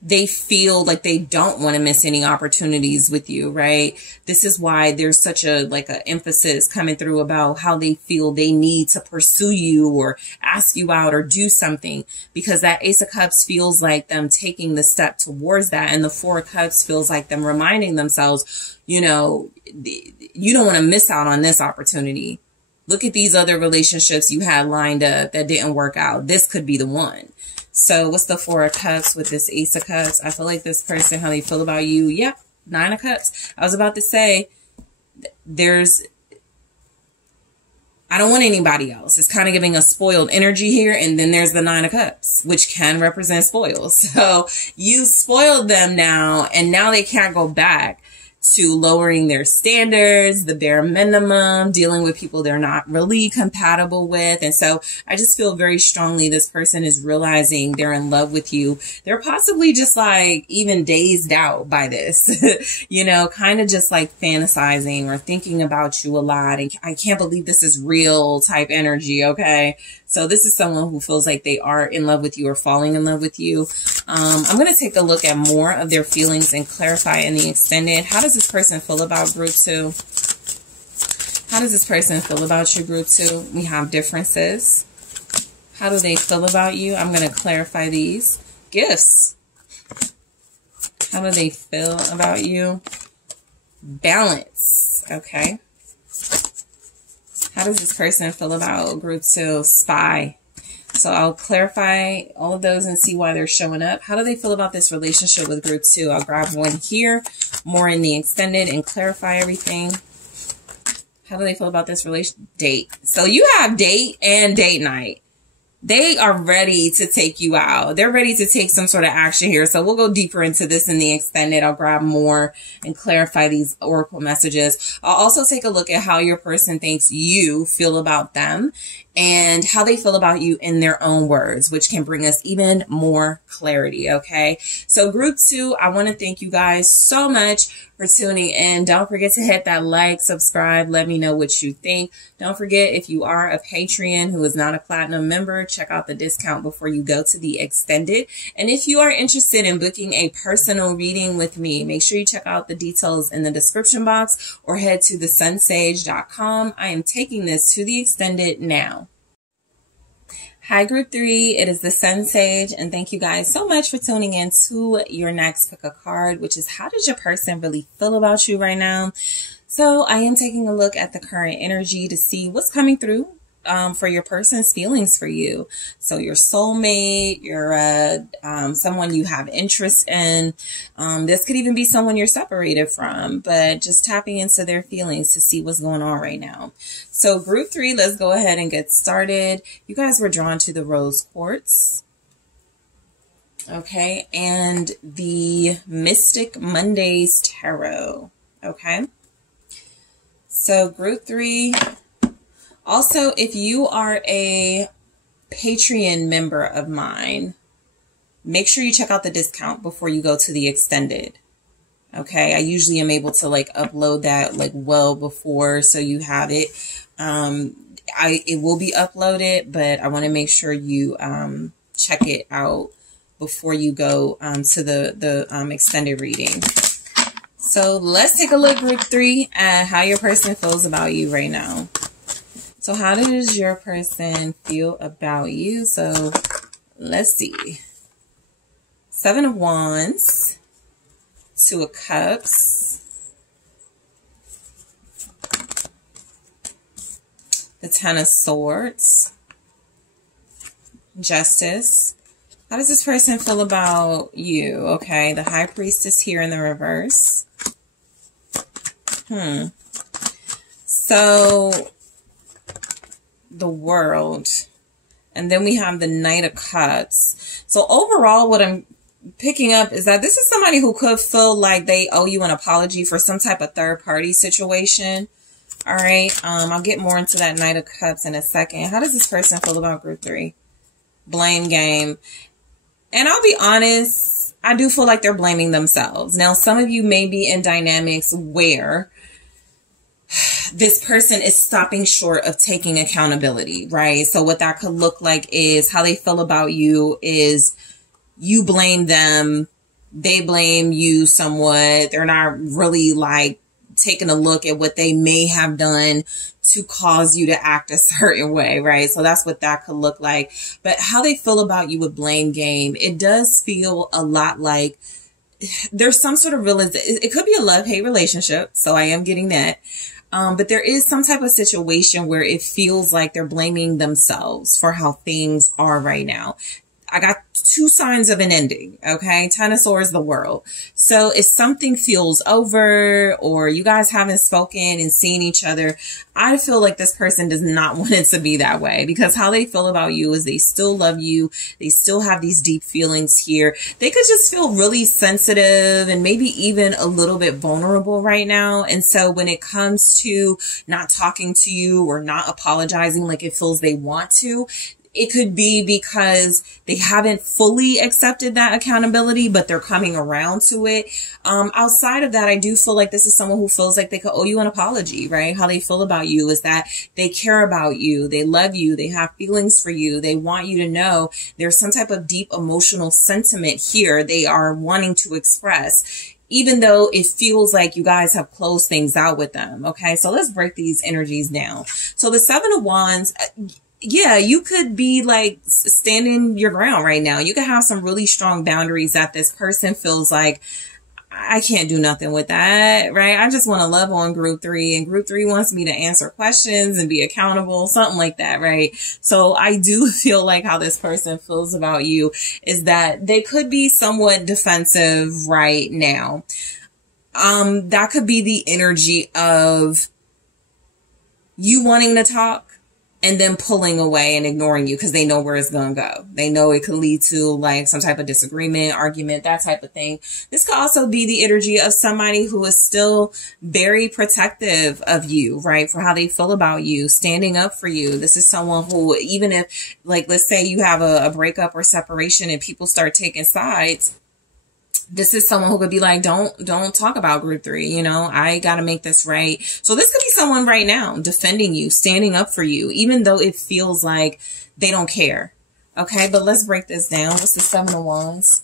they feel like they don't want to miss any opportunities with you, right? This is why there's such a emphasis coming through about how they feel they need to pursue you or ask you out or do something, because that Ace of Cups feels like them taking the step towards that. And the Four of Cups feels like them reminding themselves, you know, you don't want to miss out on this opportunity. Look at these other relationships you had lined up that didn't work out. This could be the one. So what's the Four of Cups with this Ace of Cups? I feel like this person, how they feel about you. Yep. Nine of Cups. I was about to say, I don't want anybody else. It's kind of giving a spoiled energy here. And then there's the Nine of Cups, which can represent spoils. So you spoiled them now, and now they can't go back to lowering their standards, the bare minimum, dealing with people they're not really compatible with. And so I just feel very strongly this person is realizing they're in love with you. They're possibly just like even dazed out by this, you know, kind of just like fantasizing or thinking about you a lot. And I can't believe this is real type energy. Okay. So this is someone who feels like they are in love with you or falling in love with you. I'm going to take a look at more of their feelings and clarify in the extended. How does this person feel about group 2? How does this person feel about you, group 2? We have differences. How do they feel about you? I'm going to clarify these. Gifts. How do they feel about you? Balance. Okay. How does this person feel about group 2? Spy. So I'll clarify all of those and see why they're showing up. How do they feel about this relationship with group 2? I'll grab one here, more in the extended, and clarify everything. How do they feel about this relation? Date. So you have date and date night. They are ready to take you out. They're ready to take some sort of action here. So we'll go deeper into this in the extended. I'll grab more and clarify these oracle messages. I'll also take a look at how your person thinks you feel about them and how they feel about you in their own words, which can bring us even more clarity. Okay. So group 2, I want to thank you guys so much for tuning in. Don't forget to hit that like, subscribe. Let me know what you think. Don't forget, if you are a Patreon who is not a platinum member, check out the discount before you go to the extended. And if you are interested in booking a personal reading with me, make sure you check out the details in the description box or head to TheSunSage.com. I am taking this to the extended now. Hi, group 3. It is the SunSage, and thank you guys so much for tuning in to your next pick a card, which is how does your person really feel about you right now? So I am taking a look at the current energy to see what's coming through for your person's feelings for you. So your soulmate, your someone you have interest in. This could even be someone you're separated from, but just tapping into their feelings to see what's going on right now. So group 3, let's go ahead and get started. You guys were drawn to the Rose Quartz. Okay, and the Mystic Mondays Tarot. Okay. So group 3. Also, if you are a Patreon member of mine, make sure you check out the discount before you go to the extended. Okay, I usually am able to like upload that like well before, so you have it. It will be uploaded, but I want to make sure you check it out before you go to the extended reading. So let's take a look, group 3, at how your person feels about you right now. So how does your person feel about you? So let's see. Seven of Wands, Two of Cups, the Ten of Swords, Justice. How does this person feel about you? Okay, the High Priestess here in the reverse. So, the World. And then we have the Knight of Cups. So overall, what I'm picking up is that this is somebody who could feel like they owe you an apology for some type of third party situation. All right. I'll get more into that Knight of Cups in a second. How does this person feel about group 3? Blame game. And I'll be honest, I do feel like they're blaming themselves. Now, some of you may be in dynamics where this person is stopping short of taking accountability, right? So what that could look like is how they feel about you is you blame them, they blame you somewhat. They're not really like taking a look at what they may have done to cause you to act a certain way, right? So that's what that could look like. But how they feel about you with blame game, it does feel a lot like there's some sort of realization. It could be a love-hate relationship, so I am getting that. But there is some type of situation where it feels like they're blaming themselves for how things are right now. I got 2 signs of an ending, okay? Ten of Swords, the World. So if something feels over or you guys haven't spoken and seen each other, I feel like this person does not want it to be that way, because how they feel about you is they still love you. They still have these deep feelings here. They could just feel really sensitive and maybe even a little bit vulnerable right now. And so when it comes to not talking to you or not apologizing like it feels they want to, it could be because they haven't fully accepted that accountability, but they're coming around to it. Outside of that, I do feel like this is someone who feels like they could owe you an apology, right? How they feel about you is that they care about you. They love you. They have feelings for you. They want you to know there's some type of deep emotional sentiment here they are wanting to express, even though it feels like you guys have closed things out with them. Okay, so let's break these energies down. So the Seven of Wands, yeah, you could be like standing your ground right now. You could have some really strong boundaries that this person feels like, I can't do nothing with that, right? I just want to love on group 3, and group 3 wants me to answer questions and be accountable, something like that, right? So I do feel like how this person feels about you is that they could be somewhat defensive right now. That could be the energy of you wanting to talk and then pulling away and ignoring you because they know where it's going to go. They know it could lead to like some type of disagreement, argument, that type of thing. This could also be the energy of somebody who is still very protective of you, right? For how they feel about you, standing up for you. This is someone who, even if, like, let's say you have a breakup or separation and people start taking sides, this is someone who could be like, don't talk about group 3. You know, I got to make this right. So this could be someone right now defending you, standing up for you, even though it feels like they don't care. Okay, but let's break this down. What's the Seven of Wands?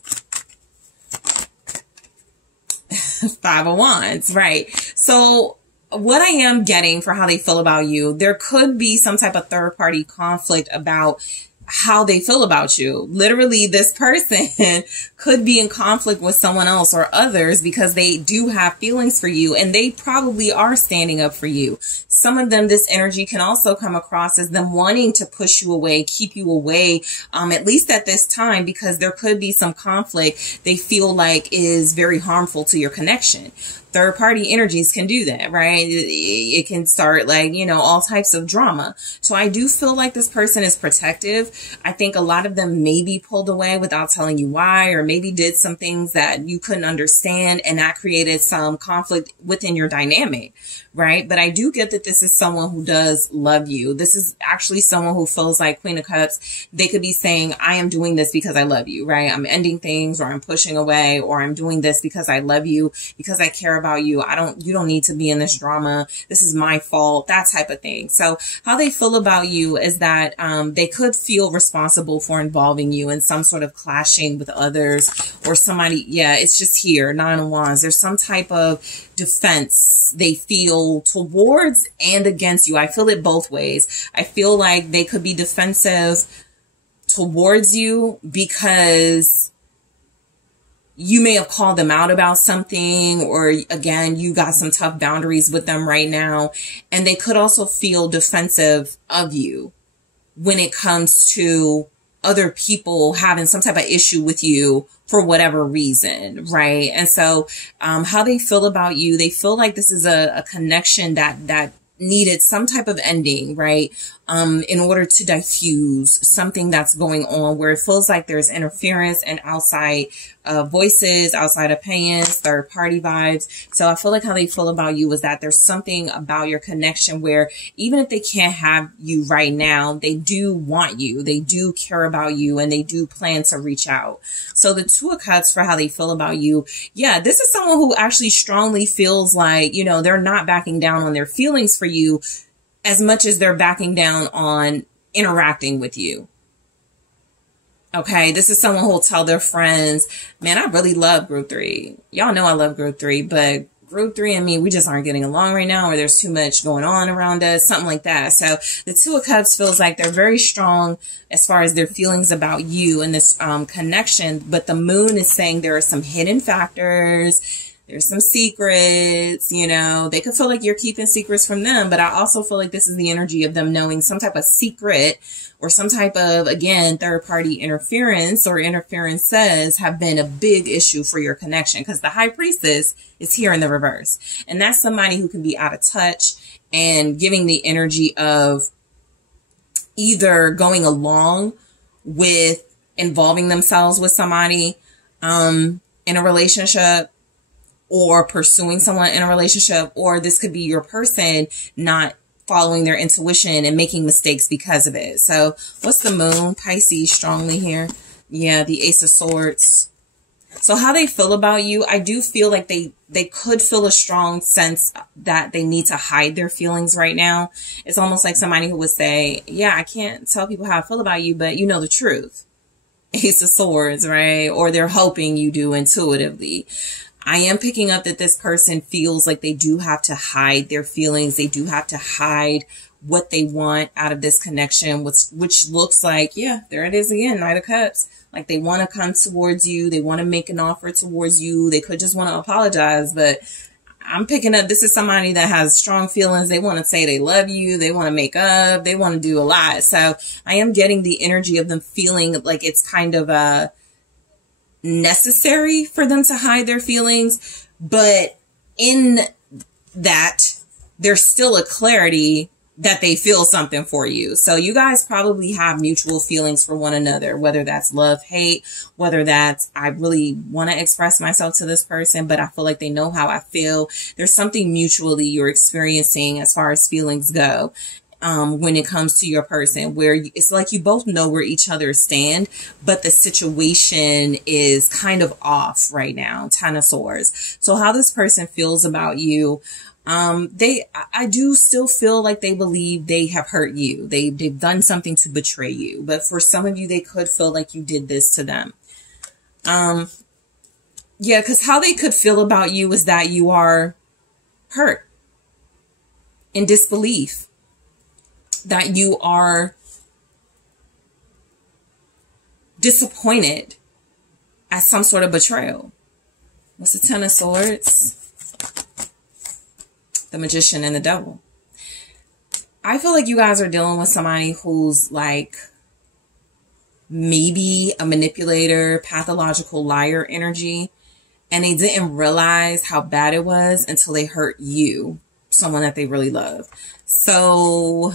Five of Wands, right? So what I am getting for how they feel about you, there could be some type of third party conflict about how they feel about you. Literally, this person could be in conflict with someone else or others because they do have feelings for you and they probably are standing up for you. Some of them, this energy can also come across as them wanting to push you away, keep you away, at least at this time, because there could be some conflict they feel like is very harmful to your connection. Third party energies can do that, right? It can start like, you know, all types of drama. So I do feel like this person is protective. I think a lot of them maybe pulled away without telling you why, or maybe did some things that you couldn't understand, and that created some conflict within your dynamic, right? But I do get that this is someone who does love you. This is actually someone who feels like Queen of Cups. They could be saying, I am doing this because I love you, right? I'm ending things, or I'm pushing away, or I'm doing this because I love you, because I care about you. You don't need to be in this drama. This is my fault, that type of thing. So how they feel about you is that they could feel responsible for involving you in some sort of clashing with others or somebody. Yeah, it's just here. Nine of Wands. There's some type of defense they feel towards and against you. I feel it both ways. I feel like they could be defensive towards you because you may have called them out about something, or again, you got some tough boundaries with them right now. And they could also feel defensive of you when it comes to other people having some type of issue with you for whatever reason, right? And so how they feel about you, they feel like this is a connection that needed some type of ending, right? In order to diffuse something that's going on where it feels like there's interference and outside voices, outside opinions, third party vibes. So I feel like how they feel about you is that there's something about your connection where even if they can't have you right now, they do want you, they do care about you, and they do plan to reach out. So the Two of Cups for how they feel about you. Yeah, this is someone who actually strongly feels like, you know, they're not backing down on their feelings for you as much as they're backing down on interacting with you. Okay, this is someone who will tell their friends, man, I really love group 3. Y'all know I love group 3, but group 3 and me, we just aren't getting along right now, or there's too much going on around us, something like that. So the Two of Cups feels like they're very strong as far as their feelings about you and this connection. But the Moon is saying there are some hidden factors. There's some secrets, you know, they could feel like you're keeping secrets from them, but I also feel like this is the energy of them knowing some type of secret or some type of, again, third party interference or interferences have been a big issue for your connection, because the High Priestess is here in the reverse. And that's somebody who can be out of touch and giving the energy of either going along with involving themselves with somebody in a relationship, or pursuing someone in a relationship, or this could be your person not following their intuition and making mistakes because of it. So what's the Moon? Pisces strongly here. Yeah, the Ace of Swords. So how they feel about you, I do feel like they could feel a strong sense that they need to hide their feelings right now. It's almost like somebody who would say, yeah, I can't tell people how I feel about you, but you know the truth. Ace of Swords, right? Or they're hoping you do intuitively. I am picking up that this person feels like they do have to hide their feelings. They do have to hide what they want out of this connection, which looks like, yeah, there it is again, Knight of Cups. Like they want to come towards you. They want to make an offer towards you. They could just want to apologize, but I'm picking up this is somebody that has strong feelings. They want to say they love you. They want to make up. They want to do a lot. So I am getting the energy of them feeling like it's kind of necessary for them to hide their feelings, but in that there's still a clarity that they feel something for you. So you guys probably have mutual feelings for one another, whether that's love, hate, whether that's I really want to express myself to this person, but I feel like they know how I feel. There's something mutually you're experiencing as far as feelings go. When it comes to your person, where it's like you both know where each other stand, but the situation is kind of off right now. Ten of Swords. So how this person feels about you, I do still feel like they believe they have hurt you. They've done something to betray you, but for some of you, they could feel like you did this to them. Yeah, because how they could feel about you is that you are hurt, in disbelief, that you are disappointed at some sort of betrayal. What's the Ten of Swords? The Magician and the Devil. I feel like you guys are dealing with somebody who's like maybe a manipulator, pathological liar energy, and they didn't realize how bad it was until they hurt you, someone that they really love. So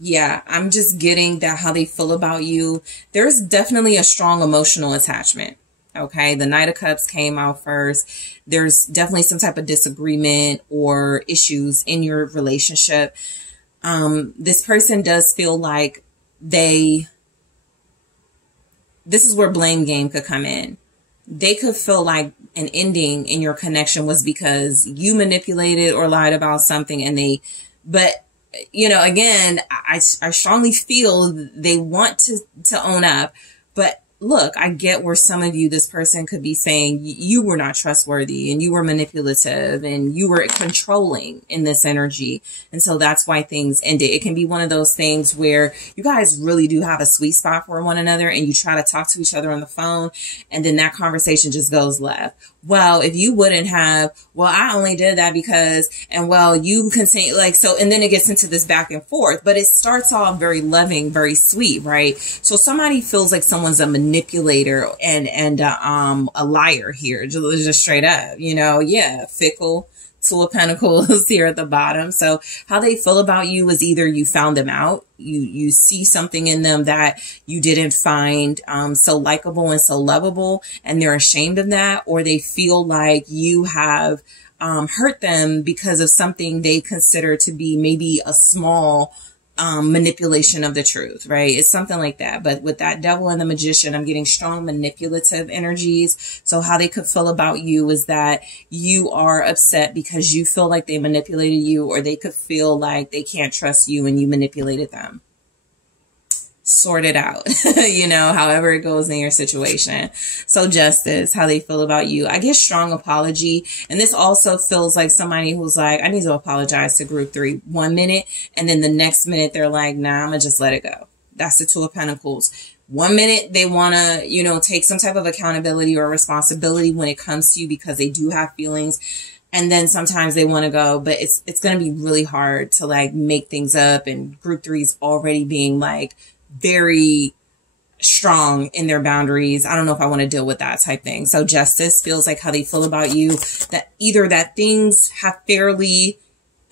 yeah, I'm just getting that how they feel about you. There's definitely a strong emotional attachment. Okay, the Knight of Cups came out first. There's definitely some type of disagreement or issues in your relationship. This person does feel like this is where blame game could come in. They could feel like an ending in your connection was because you manipulated or lied about something, but you know, again, I strongly feel they want to own up, but look, I get where some of you, this person could be saying you were not trustworthy and you were manipulative and you were controlling in this energy. And so that's why things ended. It can be one of those things where you guys really do have a sweet spot for one another and you try to talk to each other on the phone and then that conversation just goes left. Well, if you wouldn't have, well, I only did that because, and well, you can say like, so, and then it gets into this back and forth, but it starts off very loving, very sweet, right? So somebody feels like someone's a manipulator and a liar here, just straight up, you know, yeah, fickle. Two of Pentacles here at the bottom. So how they feel about you is either you found them out, you see something in them that you didn't find so likable and so lovable, and they're ashamed of that, or they feel like you have hurt them because of something they consider to be maybe a small manipulation of the truth, right? It's something like that. But with that Devil and the Magician, I'm getting strong manipulative energies. So how they could feel about you is that you are upset because you feel like they manipulated you, or they could feel like they can't trust you and you manipulated them. Sort it out, you know, however it goes in your situation. So Justice, how they feel about you. I get strong apology. And this also feels like somebody who's like, I need to apologize to group 3 1 minute. And then the next minute they're like, nah, I'm gonna just let it go. That's the Two of Pentacles. 1 minute they want to, you know, take some type of accountability or responsibility when it comes to you because they do have feelings. And then sometimes they want to go, but it's going to be really hard to like make things up. And group 3 is already being like, very strong in their boundaries. I don't know if I want to deal with that type thing. So Justice feels like how they feel about you, that either that things have fairly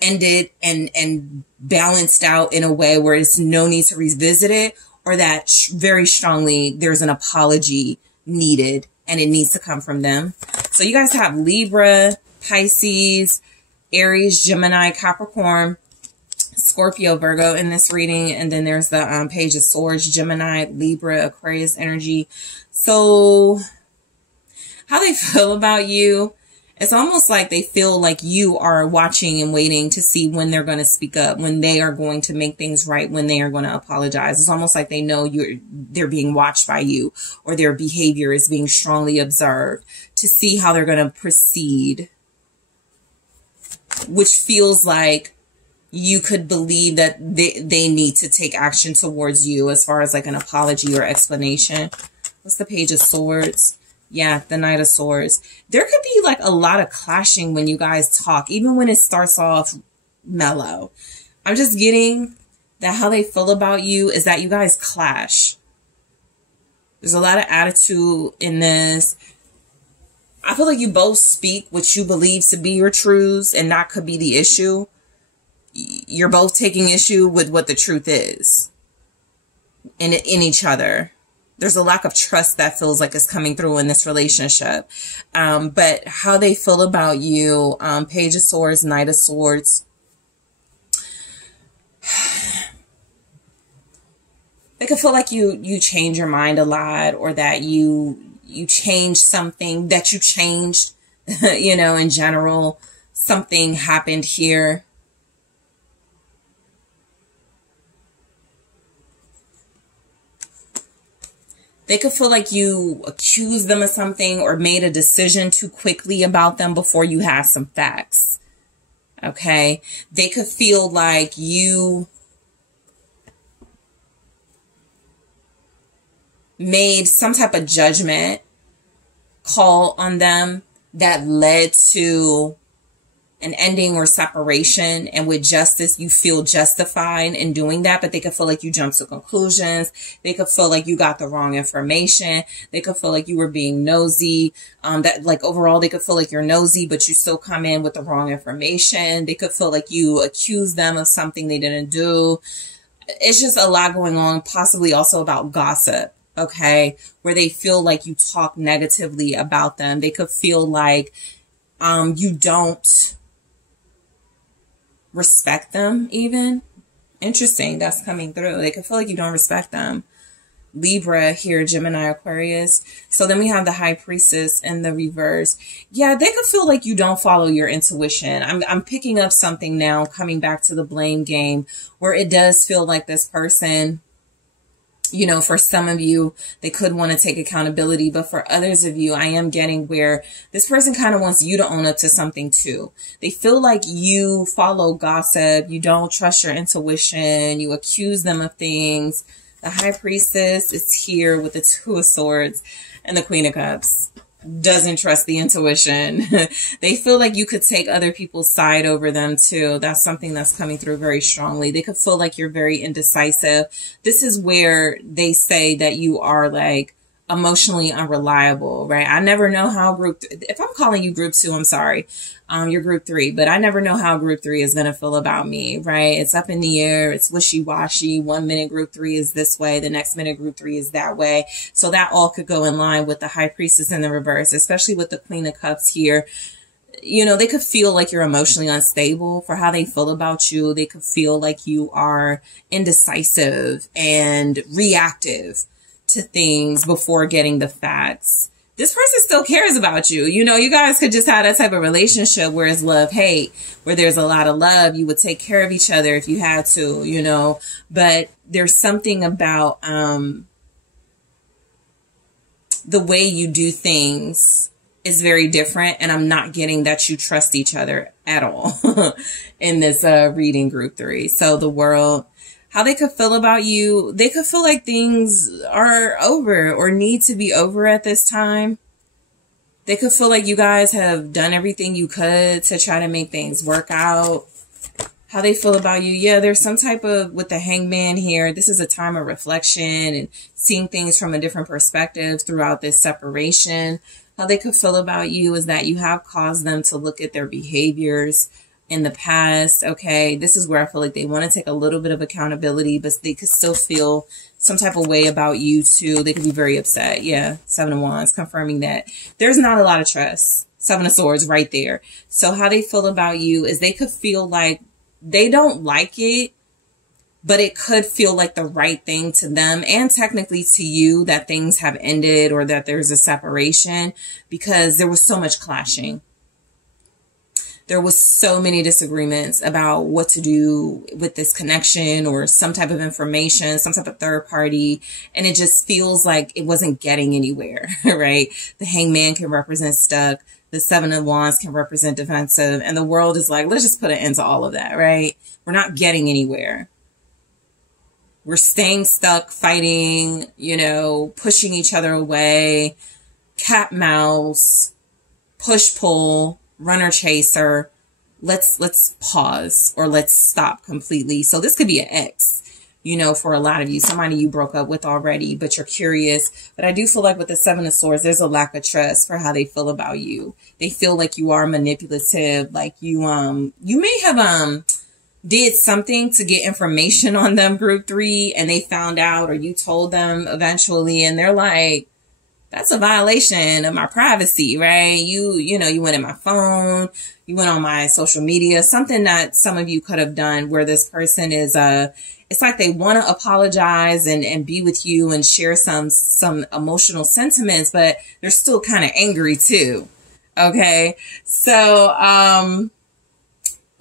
ended and balanced out in a way where it's no need to revisit it, or that very strongly there's an apology needed and it needs to come from them. So you guys have Libra, Pisces, Aries, Gemini, Capricorn, Scorpio, Virgo in this reading. And then there's the Page of Swords, Gemini, Libra, Aquarius energy. So how they feel about you, it's almost like they feel like you are watching and waiting to see when they're going to speak up, when they are going to make things right, when they are going to apologize. It's almost like they know they're being watched by you, or their behavior is being strongly observed to see how they're going to proceed, which feels like you could believe that they need to take action towards you as far as like an apology or explanation. What's the Page of Swords? Yeah, the Knight of Swords. There could be like a lot of clashing when you guys talk, even when it starts off mellow. I'm just getting that how they feel about you is that you guys clash. There's a lot of attitude in this. I feel like you both speak what you believe to be your truths, and that could be the issue. You're both taking issue with what the truth is in each other. There's a lack of trust that feels like is coming through in this relationship. But how they feel about you, Page of Swords, Knight of Swords. They could feel like you change your mind a lot, or that you change something, that you changed, you know, in general. Something happened here. They could feel like you accused them of something or made a decision too quickly about them before you had some facts. Okay? They could feel like you made some type of judgment call on them that led to an ending or separation, and with Justice you feel justified in doing that, but they could feel like you jumped to conclusions. They could feel like you got the wrong information. They could feel like you were being nosy, that like overall they could feel like you're nosy, but you still come in with the wrong information. They could feel like you accused them of something they didn't do. It's just a lot going on, possibly also about gossip. Okay, where they feel like you talk negatively about them. They could feel like you don't respect them even. Interesting, that's coming through. They could feel like you don't respect them. Libra here, Gemini, Aquarius. So then we have the High Priestess in the reverse. Yeah, they could feel like you don't follow your intuition. I'm picking up something now, coming back to the blame game, where it does feel like this person You know, for some of you, they could want to take accountability, but for others of you, I am getting where this person kind of wants you to own up to something too. They feel like you follow gossip, you don't trust your intuition, you accuse them of things. The High Priestess is here with the Two of Swords and the Queen of Cups. Doesn't trust the intuition. They feel like you could take other people's side over them too. That's something that's coming through very strongly. They could feel like you're very indecisive. This is where they say that you are like emotionally unreliable, right? I never know how if I'm calling you group 2, I'm sorry. You're group 3, but I never know how group 3 is going to feel about me, right? It's up in the air. It's wishy-washy. 1 minute group 3 is this way. The next minute group 3 is that way. So that all could go in line with the High Priestess in the reverse, especially with the Queen of Cups here. You know, they could feel like you're emotionally unstable for how they feel about you. They could feel like you are indecisive and reactive to things before getting the facts. This person still cares about you. You know, you guys could just have that type of relationship where it's love, hate, where there's a lot of love. You would take care of each other if you had to, you know, but there's something about the way you do things is very different. And I'm not getting that you trust each other at all in this reading group 3. So the World, how they could feel about you, they could feel like things are over or need to be over at this time. They could feel like you guys have done everything you could to try to make things work out. How they feel about you, yeah, there's some type of, with the Hangman here, this is a time of reflection and seeing things from a different perspective throughout this separation. How they could feel about you is that you have caused them to look at their behaviors in the past. Okay, this is where I feel like they want to take a little bit of accountability, but they could still feel some type of way about you too. They could be very upset. Yeah, 7 of Wands confirming that there's not a lot of trust. 7 of Swords right there. So how they feel about you is they could feel like they don't like it, but it could feel like the right thing to them and technically to you that things have ended or that there's a separation because there was so much clashing. There was so many disagreements about what to do with this connection or some type of information, some type of third party. And it just feels like it wasn't getting anywhere, right? The Hangman can represent stuck. The 7 of Wands can represent defensive. And the World is like, let's just put an end to all of that, right? We're not getting anywhere. We're staying stuck, fighting, you know, pushing each other away, cat mouse, push pull, runner chaser. Let's pause or let's stop completely. So this could be an ex, you know, for a lot of you, somebody you broke up with already, but you're curious. But I do feel like with the 7 of Swords, there's a lack of trust for how they feel about you. They feel like you are manipulative, like you may have did something to get information on them, group 3, and they found out, or you told them eventually, and they're like, that's a violation of my privacy, right? You know, you went in my phone, you went on my social media, something that some of you could have done where this person is, it's like they want to apologize and be with you and share some emotional sentiments, but they're still kind of angry too. Okay. So,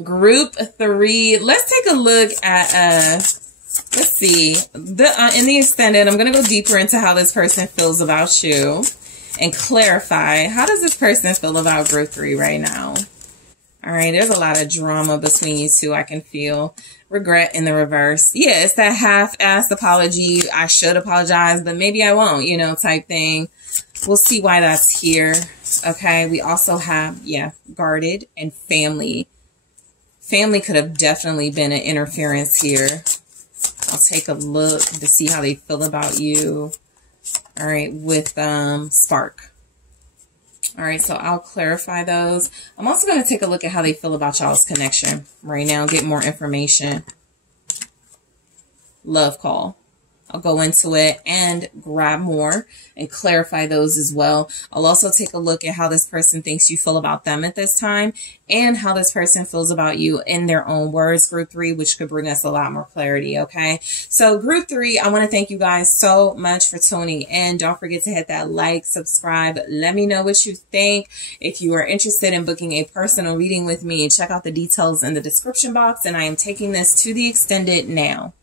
group 3, let's take a look at, let's see, in the extended, I'm going to go deeper into how this person feels about you and clarify, how does this person feel about group 3 right now? All right, there's a lot of drama between you two. I can feel regret in the reverse. Yeah, it's that half-assed apology. I should apologize, but maybe I won't, you know, type thing. We'll see why that's here. Okay, we also have, yeah, guarded and family. Family could have definitely been an interference here. I'll take a look to see how they feel about you. All right, with Spark. All right, so I'll clarify those. I'm also going to take a look at how they feel about y'all's connection right now, get more information. Love call. I'll go into it and grab more and clarify those as well. I'll also take a look at how this person thinks you feel about them at this time and how this person feels about you in their own words, group 3, which could bring us a lot more clarity. Okay. So group 3, I want to thank you guys so much for tuning in. Don't forget to hit that like, subscribe. Let me know what you think. If you are interested in booking a personal reading with me, check out the details in the description box. And I am taking this to the extended now.